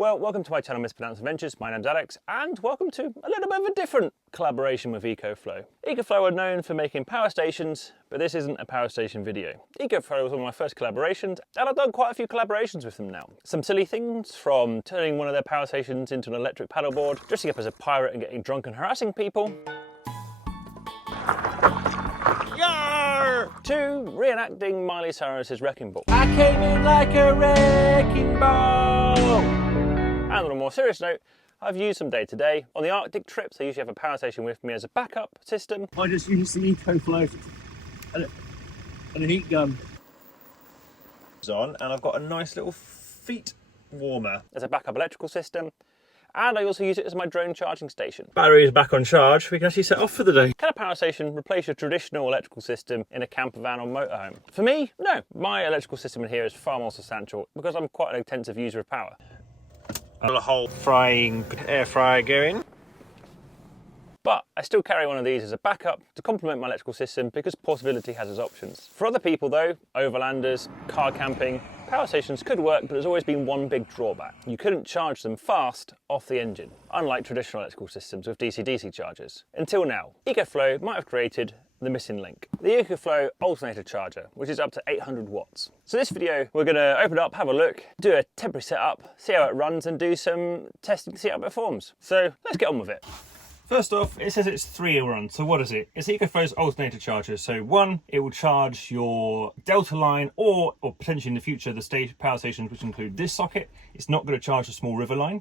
Well, welcome to my channel Mispronounced Adventures. My name's Alex, and welcome to a little bit of a different collaboration with EcoFlow. EcoFlow are known for making power stations, but this isn't a power station video. EcoFlow was one of my first collaborations, and I've done quite a few collaborations with them now. Some silly things, from turning one of their power stations into an electric paddleboard, dressing up as a pirate and getting drunk and harassing people, to reenacting Miley Cyrus's Wrecking Ball. I came in like a wrecking ball! And on a more serious note, I've used them day to day. On the Arctic trips, I usually have a power station with me as a backup system. I just use the EcoFlow and a heat gun. On, and I've got a nice little feet warmer as a backup electrical system. And I also use it as my drone charging station. Battery is back on charge. We can actually set off for the day. Can a power station replace your traditional electrical system in a camper van or motorhome? For me, no. My electrical system in here is far more substantial because I'm quite an intensive user of power. I've got a whole frying air fryer going. But I still carry one of these as a backup to complement my electrical system because portability has its options. For other people though, overlanders, car camping, power stations could work, but there's always been one big drawback. You couldn't charge them fast off the engine, unlike traditional electrical systems with DC-DC chargers. Until now, EcoFlow might have created the missing link, the ECOFLOW Alternator Charger, which is up to 800 watts. So this video, we're gonna open it up, have a look, do a temporary setup, see how it runs, and do some testing to see how it performs. So let's get on with it. First off, it says it's 3-in-1, so what is it? It's EcoFlow's alternator charger. So one, it will charge your Delta line or potentially in the future the power stations, which include this socket. It's not going to charge a small river line.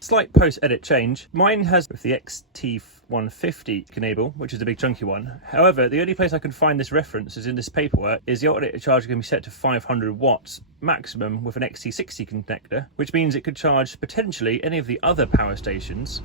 Slight post-edit change. Mine has the XT150 cable, which is a big chunky one. However, the only place I can find this reference is in this paperwork, is the alternator charger can be set to 500 watts maximum with an XT60 connector, which means it could charge potentially any of the other power stations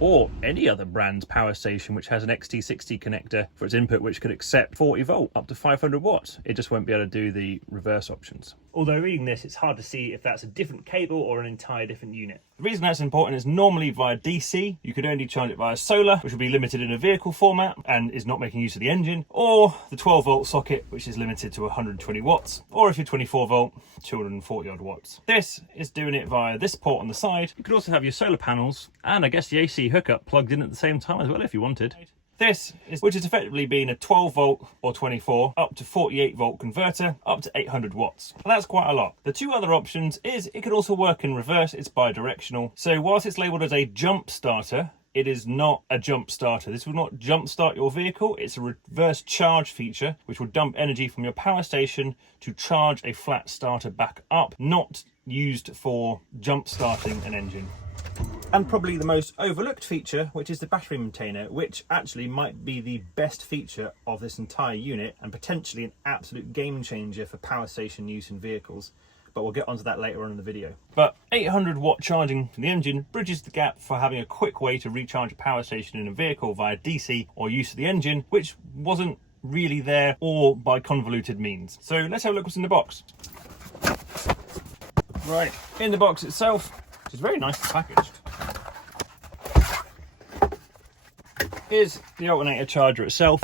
or any other brand's power station which has an XT60 connector for its input, which could accept 40 volt up to 500 watts. It just won't be able to do the reverse options. Although reading this, it's hard to see if that's a different cable or an entire different unit. The reason that's important is normally via DC, you could only charge it via solar, which will be limited in a vehicle format and is not making use of the engine, or the 12 volt socket, which is limited to 120 watts, or if you're 24 volt, 240 odd watts. This is doing it via this port on the side. You could also have your solar panels and I guess the AC hookup plugged in at the same time as well if you wanted. This is, which is effectively being a 12 volt or 24 up to 48 volt converter up to 800 watts. And that's quite a lot. The two other options is it can also work in reverse. It's bi-directional. So whilst it's labeled as a jump starter, it is not a jump starter. This will not jump start your vehicle. It's a reverse charge feature, which will dump energy from your power station to charge a flat starter back up, not used for jump starting an engine. And probably the most overlooked feature, which is the battery maintainer, which actually might be the best feature of this entire unit and potentially an absolute game changer for power station use in vehicles. But we'll get onto that later on in the video. But 800 watt charging from the engine bridges the gap for having a quick way to recharge a power station in a vehicle via DC or use of the engine, which wasn't really there or by convoluted means. So let's have a look what's in the box. Right, in the box itself, which is very nicely packaged, is the alternator charger itself,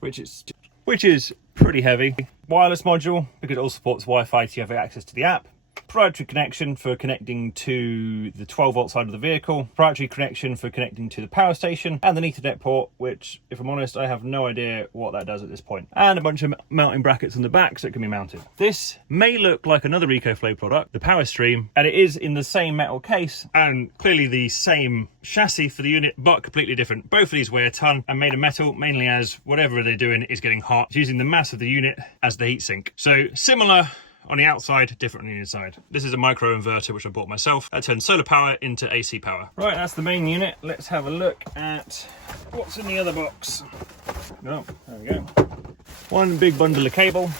which is pretty heavy. Wireless module, because it all supports Wi-Fi, so you have access to the app. Proprietary connection for connecting to the 12 volt side of the vehicle. Proprietary connection for connecting to the power station, and an Ethernet port, which, if I'm honest, I have no idea what that does at this point. And a bunch of mounting brackets on the back so it can be mounted. This may look like another EcoFlow product, the Power Stream, and it is in the same metal case and clearly the same chassis for the unit, but completely different. Both of these weigh a ton and made of metal, mainly as whatever they're doing is getting hot, using the mass of the unit as the heatsink. So similar on the outside, different on the inside. This is a micro inverter which I bought myself. That turns solar power into AC power. Right, that's the main unit. Let's have a look at what's in the other box. Oh, there we go. One big bundle of cable.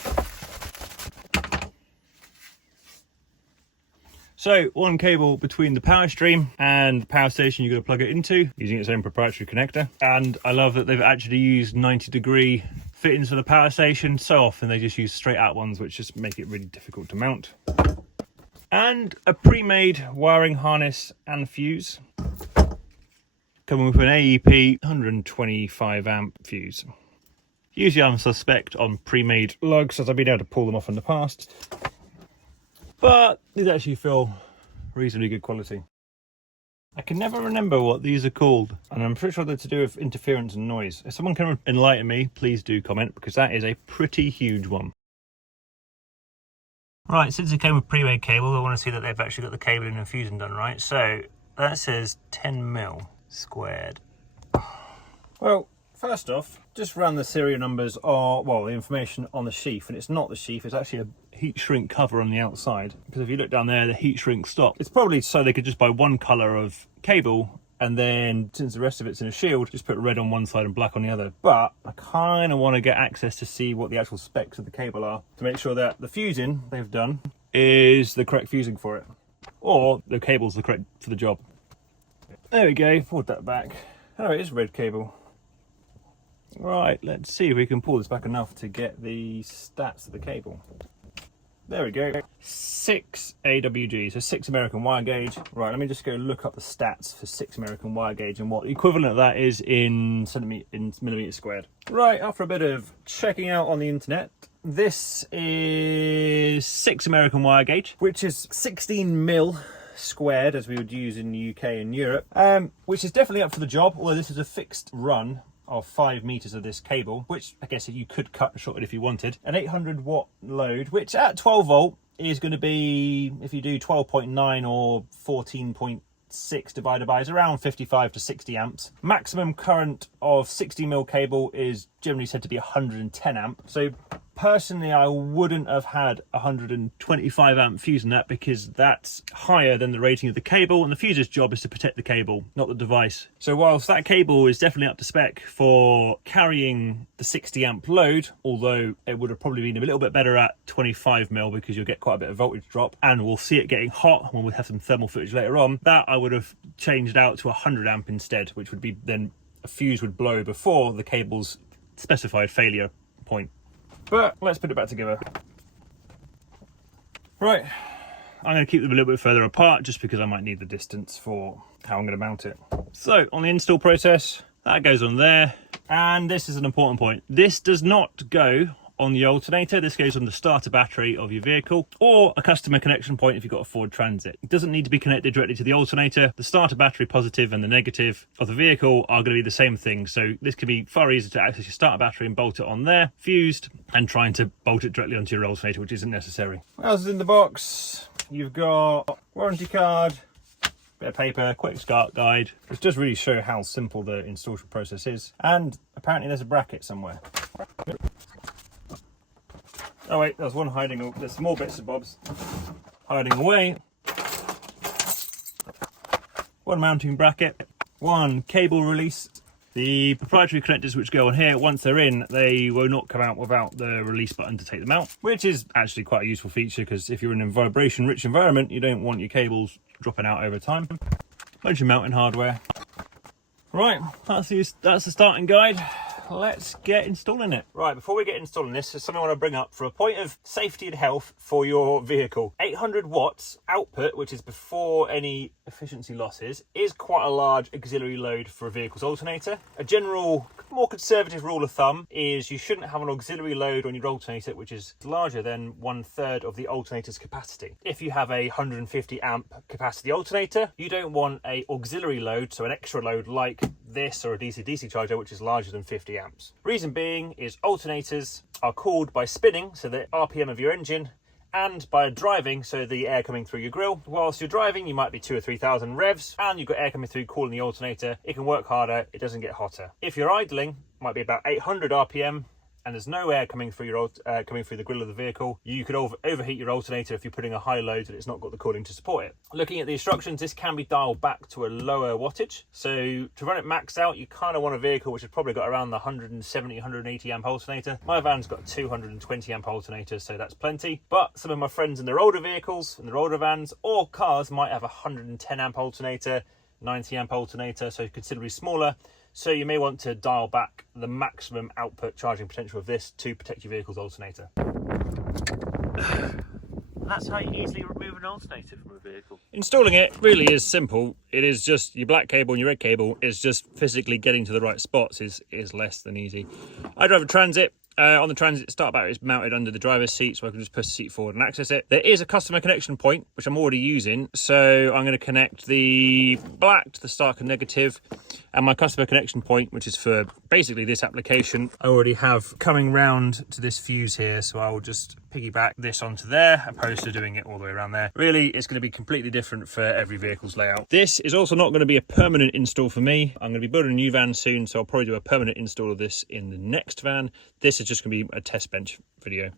So one cable between the power stream and the power station you're going to plug it into, using its own proprietary connector. And I love that they've actually used 90-degree fittings for the power station. So often they just use straight out ones, which just make it really difficult to mount. And a pre-made wiring harness and fuse, coming with an AEP 125 amp fuse. Usually I'm suspect on pre-made lugs, as I've been able to pull them off in the past. But these actually feel reasonably good quality. I can never remember what these are called, and I'm pretty sure they're to do with interference and noise. If someone can enlighten me, please do comment, because that is a pretty huge one. Right, since it came with pre-made cable, I want to see that they've actually got the cabling and fusing done right. So that says 10 mil squared. Well, first off, just run the serial numbers, or well, the information on the sheath, and it's not the sheath, it's actually a heat shrink cover on the outside, because if you look down there, the heat shrink stopped. It's probably so they could just buy one colour of cable, and then since the rest of it's in a shield, just put red on one side and black on the other. But I kind of want to get access to see what the actual specs of the cable are, to make sure that the fusing they've done is the correct fusing for it, or the cable's the correct for the job. There we go, forward that back. Oh, it is red cable. Right, let's see if we can pull this back enough to get the stats of the cable. There we go. 6 AWG, so 6 American wire gauge. Right, let me just go look up the stats for 6 American wire gauge and what the equivalent of that is in millimeters squared. Right, after a bit of checking out on the internet, this is 6 American wire gauge, which is 16 mil squared, as we would use in the UK and Europe, which is definitely up for the job, although this is a fixed run of 5 meters of this cable, which I guess you could cut and short it if you wanted. An 800 watt load, which at 12 volt is going to be, if you do 12.9 or 14.6 divided by, is around 55 to 60 amps. Maximum current of 60 mil cable is generally said to be 110 amp. So personally, I wouldn't have had 125 amp fuse in that, because that's higher than the rating of the cable, and the fuser's job is to protect the cable, not the device. So whilst that cable is definitely up to spec for carrying the 60 amp load, although it would have probably been a little bit better at 25 mil, because you'll get quite a bit of voltage drop, and we'll see it getting hot when we have some thermal footage later on, that I would have changed out to 100 amp instead, which would be then a fuse would blow before the cable's specified failure point. But let's put it back together. Right, I'm going to keep them a little bit further apart just because I might need the distance for how I'm going to mount it. So on the install process, that goes on there. And this is an important point. This does not go on the alternator. This goes on the starter battery of your vehicle, or a customer connection point if you've got a Ford Transit. It doesn't need to be connected directly to the alternator. The starter battery positive and the negative of the vehicle are going to be the same thing. So this can be far easier to access your starter battery and bolt it on there, fused, and trying to bolt it directly onto your alternator, which isn't necessary. What else is in the box? You've got warranty card, bit of paper, quick start guide, which does really show how simple the installation process is. And apparently there's a bracket somewhere. Oh wait, there's one hiding, there's some more bits and bobs hiding away. One mounting bracket, one cable release. The proprietary connectors which go on here, once they're in, they will not come out without the release button to take them out, which is actually quite a useful feature, because if you're in a vibration-rich environment, you don't want your cables dropping out over time. Bunch of mounting hardware. Right, that's the starting guide. Let's get installing it. Right, before we get installing this, there's something I want to bring up for a point of safety and health for your vehicle. 800 watts output, which is before any efficiency losses, is quite a large auxiliary load for a vehicle's alternator. A general, more conservative rule of thumb is you shouldn't have an auxiliary load on your alternator which is larger than 1/3 of the alternator's capacity. If you have a 150 amp capacity alternator, you don't want a auxiliary load, so an extra load like this or a DC-DC charger, which is larger than 50 amps. Reason being is alternators are cooled by spinning, so the RPM of your engine, and by driving, so the air coming through your grille. Whilst you're driving, you might be 2,000 or 3,000 revs, and you've got air coming through cooling the alternator. It can work harder, it doesn't get hotter. If you're idling, it might be about 800 RPM, and there's no air coming through your coming through the grille of the vehicle, you could overheat your alternator if you're putting a high load and it's not got the cooling to support it. Looking at the instructions, this can be dialed back to a lower wattage. So to run it maxed out, you kind of want a vehicle which has probably got around the 170, 180 amp alternator. My van's got 220 amp alternator, so that's plenty. But some of my friends in their older vehicles, in their older vans or cars, might have a 110 amp alternator, 90 amp alternator, so considerably smaller. So you may want to dial back the maximum output charging potential of this to protect your vehicle's alternator. That's how you easily remove an alternator from a vehicle. Installing it really is simple. It is just your black cable and your red cable is just physically getting to the right spots is less than easy. I drive a Transit. On the Transit, start battery is mounted under the driver's seat, so I can just push the seat forward and access it. There is a customer connection point, which I'm already using, so I'm going to connect the black to the stark and negative, and my customer connection point, which is for basically this application, I already have coming round to this fuse here, so I'll just piggyback this onto there, opposed to doing it all the way around there. Really, it's going to be completely different for every vehicle's layout. This is also not going to be a permanent install for me. I'm going to be building a new van soon, so I'll probably do a permanent install of this in the next van. This is just going to be a test bench video.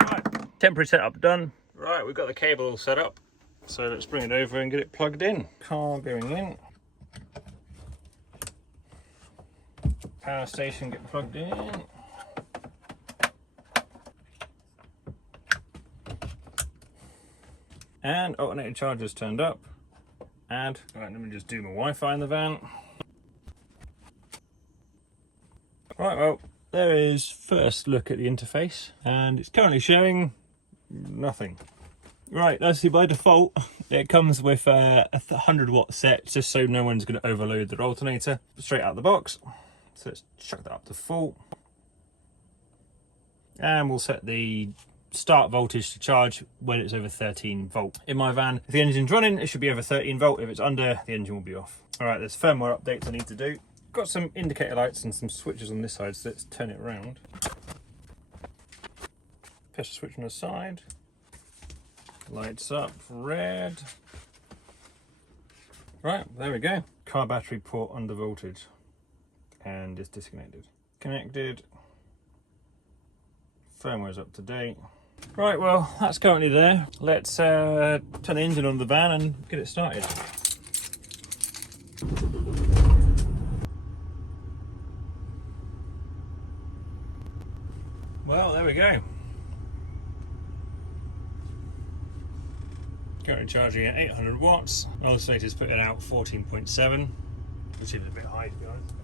Right, temporary setup done. Right, we've got the cable all set up, so let's bring it over and get it plugged in. Car going in. Power station get plugged in. And alternator charger's turned up. And right, let me just do my Wi-Fi in the van. Right, well, there is first look at the interface, and it's currently showing nothing. Right, let's see, by default, it comes with a 100 watt set, just so no one's going to overload their alternator straight out of the box. So let's chuck that up to full. And we'll set the start voltage to charge when it's over 13 volt. In my van, if the engine's running, it should be over 13 volt. If it's under, the engine will be off. All right, there's firmware updates I need to do. Got some indicator lights and some switches on this side, so let's turn it around. Press the switch on the side. Lights up, red. Right, there we go. Car battery port under voltage. And it's disconnected. Connected. Firmware's up to date. Right, well, that's currently there. Let's turn the engine on the van and get it started. Well, there we go. Currently charging at 800 watts. Alternator's putting out 14.7, which is a bit high to be honest.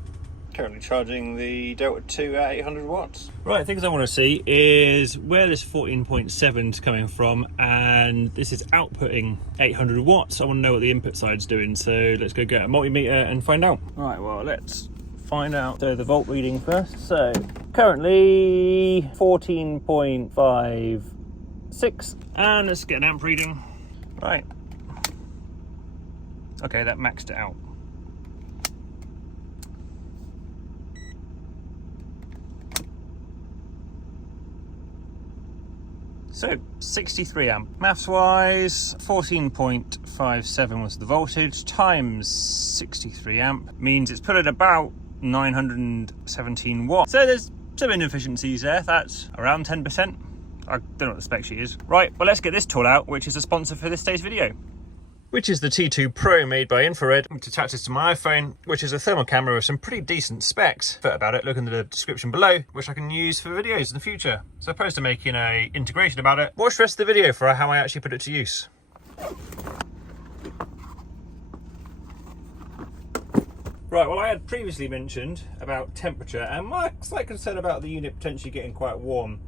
Currently charging the Delta 2 at 800 watts. Right, things I want to see is where this 14.7 is coming from, and this is outputting 800 watts. I want to know what the input side's doing, so let's go get a multimeter and find out. Right, well, let's find out the volt reading first. So currently 14.56, and let's get an amp reading. Right. Okay, that maxed it out. So 63 amp. Maths wise, 14.57 was the voltage times 63 amp means it's put at about 917 watts. So there's some inefficiencies there. That's around 10%. I don't know what the spec sheet is. Right, well, let's get this tool out, which is a sponsor for this day's video, which is the T2 Pro made by Infrared, which attaches to my iPhone, which is a thermal camera with some pretty decent specs. About it, look in the description below, which I can use for videos in the future. So opposed to making a integration about it, watch the rest of the video for how I actually put it to use. Right, well, I had previously mentioned about temperature and my slight concern about the unit potentially getting quite warm.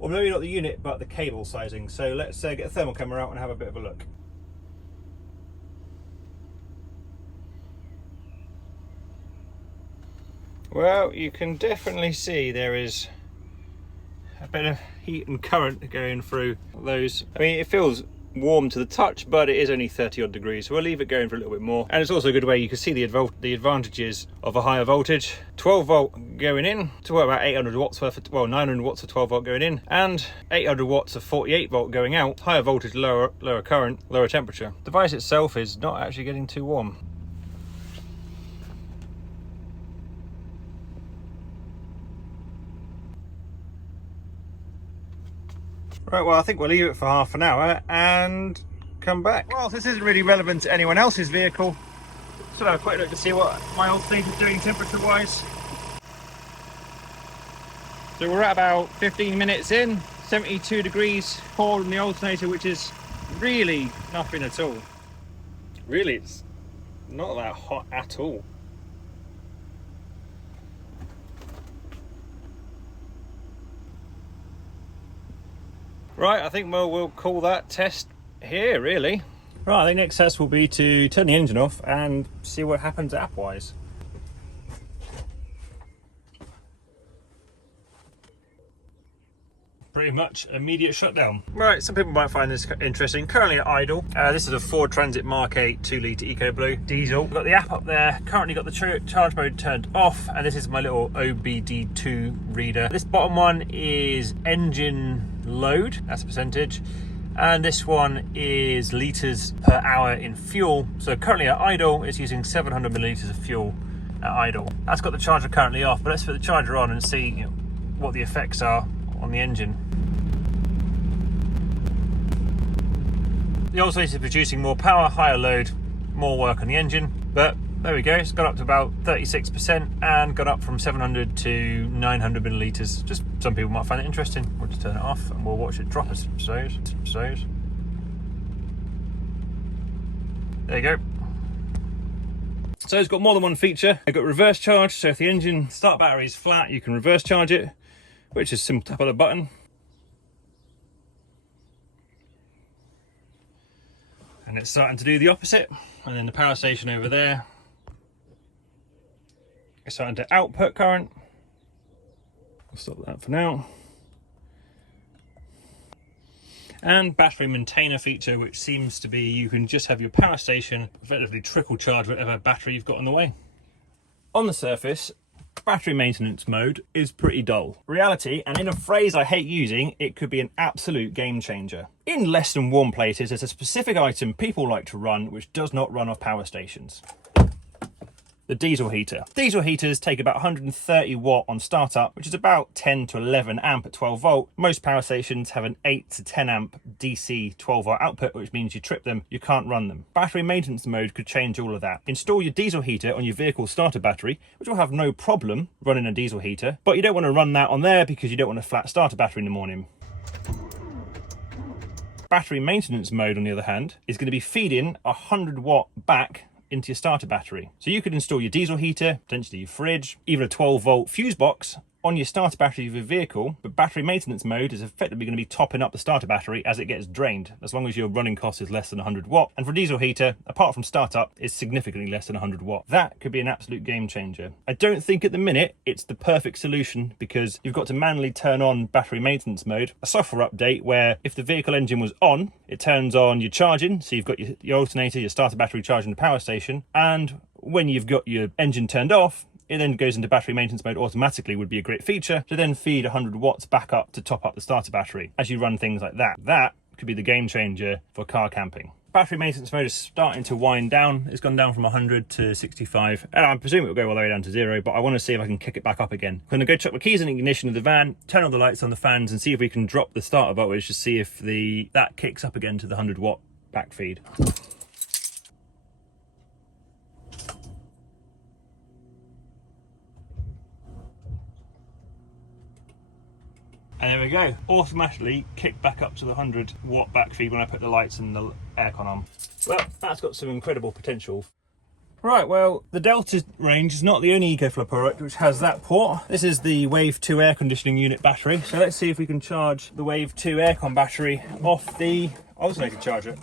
Or maybe not the unit, but the cable sizing. So let's get a thermal camera out and have a bit of a look. Well, you can definitely see there is a bit of heat and current going through those. I mean, it feels warm to the touch, but it is only 30 odd degrees, so we'll leave it going for a little bit more. And it's also a good way you can see the advantages of a higher voltage. 12 volt going in to about 800 watts worth of, well, 900 watts of 12 volt going in, and 800 watts of 48 volt going out. Higher voltage, lower current, lower temperature. The device itself is not actually getting too warm. Right, well, I think we'll leave it for half an hour and come back. Well, this isn't really relevant to anyone else's vehicle, so I'll have a quick look to see what my alternator is doing temperature-wise. So we're at about 15 minutes in, 72 degrees cold in the alternator, which is really nothing at all. Really, it's not that hot at all. Right, I think we'll call that test here, really. Right, I think next test will be to turn the engine off and see what happens app-wise. Pretty much immediate shutdown. Right, some people might find this interesting. Currently at idle. This is a Ford Transit Mark 8 2-litre EcoBlue diesel. I've got the app up there. Currently got the charge mode turned off, and this is my little OBD2 reader. This bottom one is engine load, that's a percentage. And this one is litres per hour in fuel. So currently at idle, it's using 700 millilitres of fuel at idle. That's got the charger currently off, but let's put the charger on and see, you know, what the effects are on the engine. The alternator is producing more power, higher load, more work on the engine, but there we go, it's got up to about 36% and got up from 700 to 900 millilitres. Just some people might find it interesting. We'll just turn it off and we'll watch it drop as so. There you go. So it's got more than one feature. I've got reverse charge, so if the engine start battery is flat, you can reverse charge it, which is a simple tap of the button. And it's starting to do the opposite. And then the power station over there, it's starting to output current. I'll stop that for now. And battery maintainer feature, which seems to be you can just have your power station effectively trickle charge whatever battery you've got on the way. On the surface, battery maintenance mode is pretty dull. Reality, and in a phrase I hate using, it could be an absolute game changer. In less than warm places, there's a specific item people like to run which does not run off power stations. The diesel heater. Diesel heaters take about 130 watt on startup, which is about 10 to 11 amp at 12 volt. Most power stations have an 8 to 10 amp DC 12 volt output, which means you trip them, you can't run them. Battery maintenance mode could change all of that. Install your diesel heater on your vehicle starter battery, which will have no problem running a diesel heater, but you don't want to run that on there because you don't want a flat starter battery in the morning. Battery maintenance mode, on the other hand, is going to be feeding 100 watt back into your starter battery. So you could install your diesel heater, potentially your fridge, even a 12 volt fuse box on your starter battery of your vehicle, but battery maintenance mode is effectively going to be topping up the starter battery as it gets drained, as long as your running cost is less than 100 watt. And for a diesel heater, apart from startup, is significantly less than 100 watt. That could be an absolute game changer. I don't think at the minute it's the perfect solution because you've got to manually turn on battery maintenance mode, a software update where if the vehicle engine was on, it turns on your charging, so you've got your alternator, your starter battery charging the power station, and when you've got your engine turned off, it then goes into battery maintenance mode automatically. Would be a great feature to then feed 100 watts back up to top up the starter battery as you run things like that. That could be the game changer for car camping. Battery maintenance mode is starting to wind down. It's gone down from 100 to 65, and I presume it will go all the way down to 0, but I want to see if I can kick it back up again. I'm going to go chuck the keys in the ignition of the van, turn on the lights on the fans, and see if we can drop the starter voltage to see if that kicks up again to the 100 watt back feed. And there we go, automatically kicked back up to the 100 watt back feed when I put the lights and the aircon on. Well, that's got some incredible potential. Right, well, the Delta range is not the only EcoFlow product which has that port. This is the Wave 2 air conditioning unit battery. So let's see if we can charge the Wave 2 aircon battery off the alternator charger.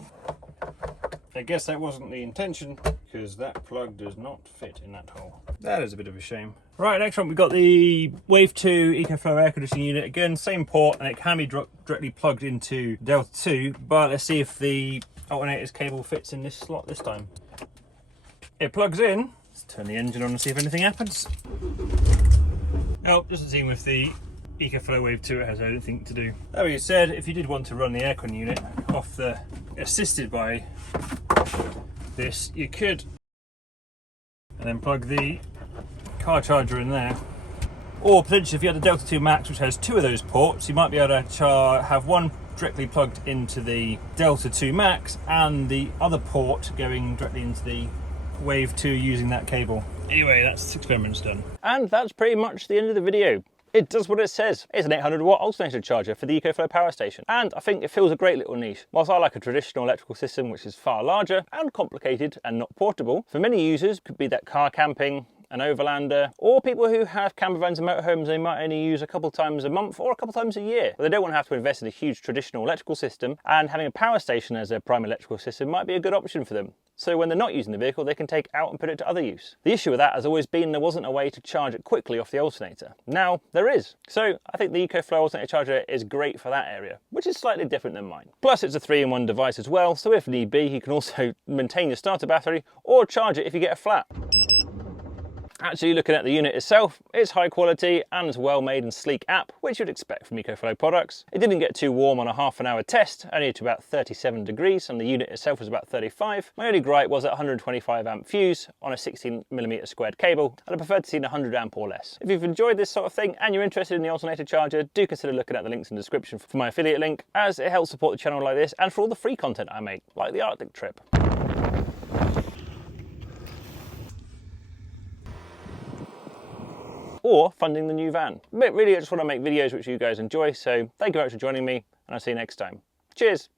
I guess that wasn't the intention because that plug does not fit in that hole. That is a bit of a shame. Right, next one we've got the Wave 2 EcoFlow air conditioning unit. Again, same port, and it can be directly plugged into Delta 2, but let's see if the alternator's cable fits in this slot this time. It plugs in. Let's turn the engine on and see if anything happens. Nope, doesn't seem with the EcoFlow Wave 2 it has anything to do. That being said, if you did want to run the aircon unit off the assisted by this, you could, and then plug the car charger in there. Or potentially if you had the Delta 2 Max, which has 2 of those ports, you might be able to have one directly plugged into the Delta 2 Max and the other port going directly into the Wave 2 using that cable. Anyway, that's experiments done. And that's pretty much the end of the video. It does what it says. It's an 800 watt alternator charger for the EcoFlow power station. And I think it fills a great little niche. Whilst I like a traditional electrical system which is far larger and complicated and not portable, for many users could be that car camping, an overlander, or people who have campervans and motorhomes they might only use a couple times a month or a couple times a year. But they don't want to have to invest in a huge traditional electrical system, and having a power station as their prime electrical system might be a good option for them. So when they're not using the vehicle, they can take out and put it to other use. The issue with that has always been there wasn't a way to charge it quickly off the alternator. Now there is. So I think the EcoFlow Alternator Charger is great for that area, which is slightly different than mine. Plus it's a 3-in-1 device as well, so if need be, you can also maintain your starter battery or charge it if you get a flat. Actually, looking at the unit itself, it's high quality and it's a well made and sleek app, which you'd expect from EcoFlow products. It didn't get too warm on a half-an-hour test, only to about 37 degrees, and the unit itself was about 35. My only gripe was that 125 amp fuse on a 16mm squared cable, and I preferred to see 100 amp or less. If you've enjoyed this sort of thing and you're interested in the alternator charger, do consider looking at the links in the description for my affiliate link, as it helps support the channel like this and for all the free content I make, like the Arctic trip. Or funding the new van. But really I just want to make videos which you guys enjoy, so thank you very much for joining me, and I'll see you next time. Cheers!